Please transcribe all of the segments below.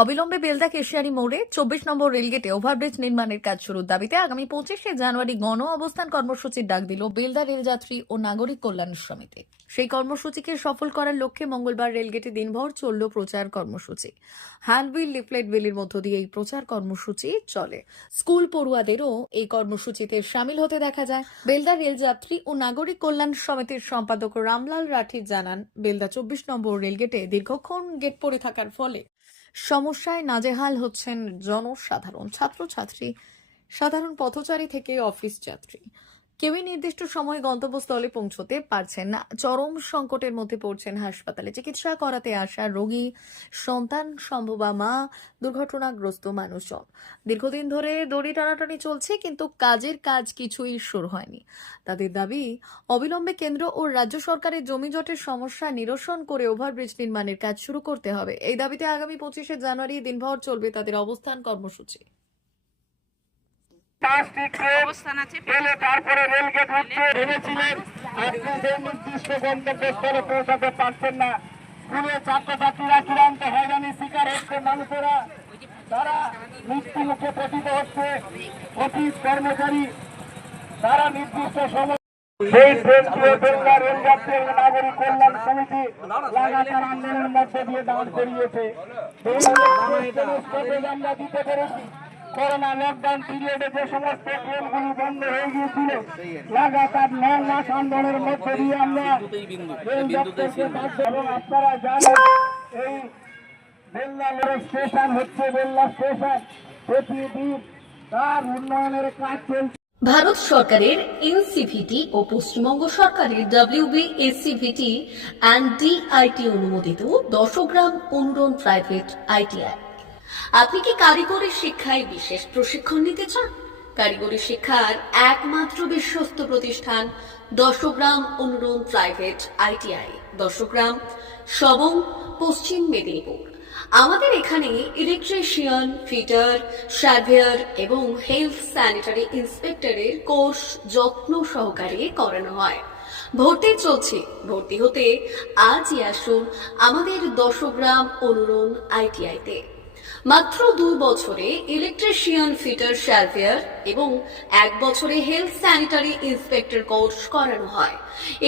অবিলম্বে বেলদা কেশিয়ারি মোড়ে ২৪ নম্বর রেলগেটে ওভারব্রিজ নির্মাণের কাজ শুরুর দাবিতে আগামী ২৫শে জানুয়ারি গণ অবস্থান কর্মসূচির ডাক দিল বেলদা রেলযাত্রী ও নাগরিক কল্যাণ সমিতি। সেই কর্মসূচিকে সফল করার লক্ষ্যে মঙ্গলবার রেলগেটে দিনভর চলল প্রচার কর্মসূচি। হ্যান্ডবিল, লিফলেট বিলির মধ্য দিয়ে এই প্রচার কর্মসূচি চলে। স্কুল পড়ুয়াদেরও এই কর্মসূচিতে সামিল হতে দেখা যায়। বেলদা রেলযাত্রী ও নাগরিক কল্যাণ সমিতির সম্পাদক রামলাল রাঠি জানান, বেলদা ২৪ নম্বর রেলগেটে দীর্ঘক্ষণ গেট পড়ে থাকার ফলে সমস্যায় নাজেহাল হচ্ছেন জনসাধারণ, ছাত্রছাত্রী, সাধারণ পথচারী থেকে অফিস যাত্রী। কেউই নির্দিষ্ট সময়ে গন্তব্যস্থলে পৌঁছতে পারছেন না। চরম সংকটের মধ্যে পড়ছেন হাসপাতালে চিকিৎসা করাতে আসা রোগী, সন্তান সম্ভবা মা, দুর্ঘটনাগ্রস্ত মানুষজন। দীর্ঘদিন ধরে দড়ি টানাটানি চলছে, কিন্তু কাজের কাজ কিছুই শুরু হয়নি। তাদের দাবি, অবিলম্বে কেন্দ্র ও রাজ্য সরকারের জমিজটের সমস্যা নিরসন করে ওভারব্রিজ নির্মাণের কাজ শুরু করতে হবে। এই দাবিতে আগামী ২৫শে জানুয়ারি দিনভর চলবে তাদের অবস্থান কর্মসূচি। তারপরে রেলগেট হচ্ছে ভেবেছিলেন আপনি যে নির্দিষ্ট গন্তব্যস্থলে পৌঁছাতে পারছেন না। স্কুলের ছাত্রছাত্রীরা চূড়ান্ত হয়রানির শিকার হচ্ছে, মানুষেরা তারা মৃত্যু মুখে পতিত হচ্ছে। অফিস কর্মচারী তারা নির্দিষ্ট সময় সেই ট্রেনটিও বেলদা রেলযাত্রী ও নাগরিক কল্যাণ সমিতি লাগাতার আন্দোলনের মধ্যে দিয়ে দাঁড় করিয়েছে। আমরা দিতে পেরেছি। করোনা লকডাউন পিরিয়ডে যে সমস্ত ট্রেনগুলি বন্ধ হয়ে গিয়েছিল, লাগাতার ৯ মাস আন্দোলনের মধ্যে দিয়ে আমরা রেল দপ্তরকে বাধ্য। এবং আপনারা জানেন, এই বেলদা স্টেশন হচ্ছে বেলদা স্টেশন, প্রতিদিন তার উন্নয়নের কাজ চলছে। ভারত সরকারের এনসিভিটি ও পশ্চিমবঙ্গ সরকারের WBSCVT অ্যান্ড DIT অনুমোদিত ১০ গ্রাম অনুরণ প্রাইভেট ITI। আপনি কি কারিগরি শিক্ষায় বিশেষ প্রশিক্ষণ নিতে চান? কারিগরি শিক্ষার একমাত্র বিশ্বস্ত প্রতিষ্ঠান ১০ গ্রাম অনুরণ প্রাইভেট ITI, ১০ গ্রাম, সবং, পশ্চিম মেদিনীপুর। আমাদের এখানে ইলেকট্রিশিয়ান, ফিটার, সার্ভেয়ার এবং হেলথ স্যানিটারি ইন্সপেক্টরের কোর্স যত্ন সহকারে করানো হয়। ভর্তি চলছে। ভর্তি হতে আজই আসুন আমাদের ১০ গ্রাম অনুরণ ITI-তে। মাত্র ২ বছরে ইলেকট্রিশিয়ান, ফিটার, সার্ভেয়ার এবং ১ বছরে হেলথ স্যানিটারি ইন্সপেক্টর কোর্স করানো হয়।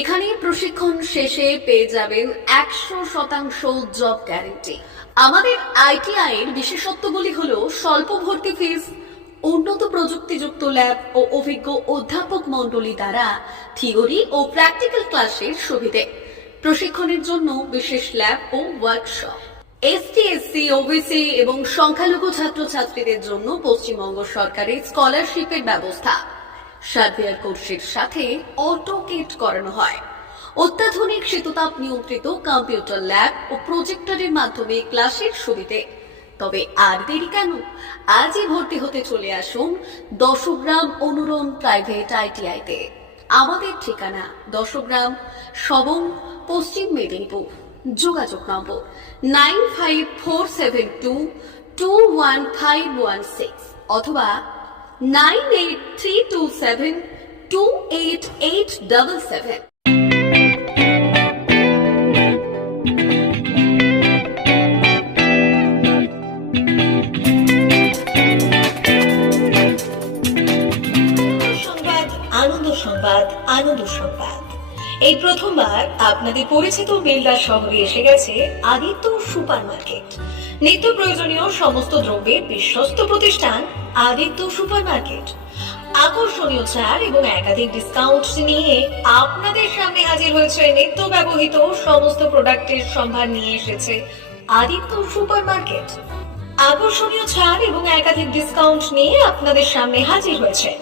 এখানে প্রশিক্ষণ শেষে পেয়ে যাবেন ১০০% জব গ্যারান্টি। আমাদের ITI এর বিশেষত্বগুলি হলো স্বল্প ভর্তি ফিস, উন্নত প্রযুক্তিযুক্ত ল্যাব ও অভিজ্ঞ অধ্যাপক মণ্ডলী দ্বারা থিওরি ও প্র্যাকটিক্যাল ক্লাসের সুবিধে, প্রশিক্ষণের জন্য বিশেষ ল্যাব ও ওয়ার্কশপ, ST, SC, OBC এবং সংখ্যালঘু ছাত্রছাত্রীদের জন্য পশ্চিমবঙ্গ সরকারের স্কলারশিপের ব্যবস্থা। সার্ভেয়ার কোর্সের সাথে অটোকেট করানো হয়। অত্যাধুনিক শীততাপ নিয়ন্ত্রিত কম্পিউটার ল্যাব ও প্রজেক্টরের মাধ্যমে ক্লাসের সুবিধে। তবে আর দেরি কেন? আজই ভর্তি হতে চলে আসুন ১০ গ্রাম অনুরণ প্রাইভেট ITI-তে। আমাদের ঠিকানা ১০ গ্রাম, সবং, পশ্চিম মেদিনীপুর। যোগাযোগ নম্বর 9547221516 অথবা 9832728877। আনন্দ সংবাদ, আনন্দ সংবাদ। এই প্রথমবার আপনাদের পরিচিত বেলদা শহরে এসে গেছে আদিত্য সুপার মার্কেট। নিত্য প্রয়োজনীয় সমস্ত দ্রব্যের বিশ্বস্ত প্রতিষ্ঠান আদিত্য সুপার মার্কেট। আকর্ষণীয় ছাড় এবং একাধিক ডিসকাউন্ট নিয়ে আপনাদের সামনে হাজির হয়েছে। নিত্য ব্যবহৃত সমস্ত প্রোডাক্টের সম্ভার নিয়ে এসেছে আদিত্য সুপার মার্কেট। আকর্ষণীয় ছাড় এবং একাধিক ডিসকাউন্ট নিয়ে আপনাদের সামনে হাজির হয়েছে।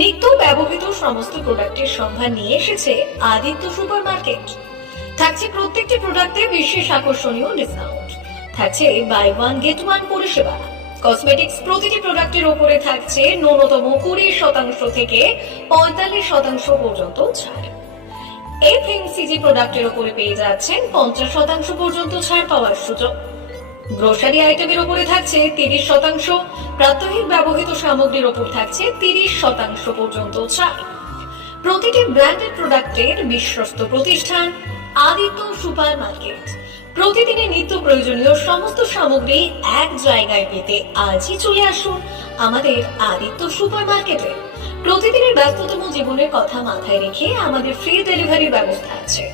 নিত্য ব্যবহৃত সমস্ত প্রোডাক্টের সম্ভার নিয়ে এসেছে আদিত্য সুপার মার্কেট। থাকছে প্রত্যেকটি প্রোডাক্টে বিশেষ আকর্ষণীয় ডিসকাউন্ট। থাকছে বাই ওয়ান গেট ওয়ান পরিষেবা। কসমেটিক্স প্রতিটি প্রোডাক্টের উপরে থাকছে ন্যূনতম 20% থেকে 45% পর্যন্ত ছাড়। FMCG প্রোডাক্টের উপরে পেয়ে যাচ্ছেন 50% পর্যন্ত ছাড় পাওয়ার সুযোগ। গ্রোসারি আইটেমের উপরে থাকছে 30%, প্রাত্যহিক ব্যবহৃত সামগ্রীর উপর থাকছে 30% পর্যন্ত ছাড়। প্রতিটি ব্র্যান্ডেড প্রোডাক্টের বিশ্বস্ত প্রতিষ্ঠান আদিত্য সুপার মার্কেট। প্রতিদিনের নিত্য প্রয়োজনীয় সমস্ত সামগ্রী এক জায়গায় পেতে আজই চলে আসুন আমাদের আদিত্য সুপার মার্কেটে। প্রতিদিনের ব্যস্ততম জীবনের কথা মাথায় রেখে আমাদের ফ্রি ডেলিভারির ব্যবস্থা আছে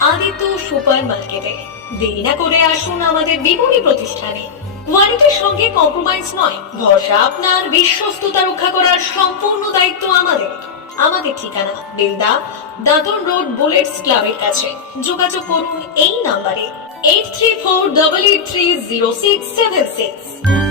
আদিত্য সুপার মার্কেটে। দেরি না করে আসুন আমাদের বিপণী প্রতিষ্ঠানে। কোয়ালিটির সঙ্গে কম্প্রোমাইজ নয়, ভরসা আপনার, বিশ্বস্ততা রক্ষা করার সম্পূর্ণ দায়িত্ব আমাদের। আমাদের ঠিকানা বেলদা দাদন রোড বুলেটস ক্লাবের কাছে। যোগাযোগ করুন এই নাম্বারে 8348830676।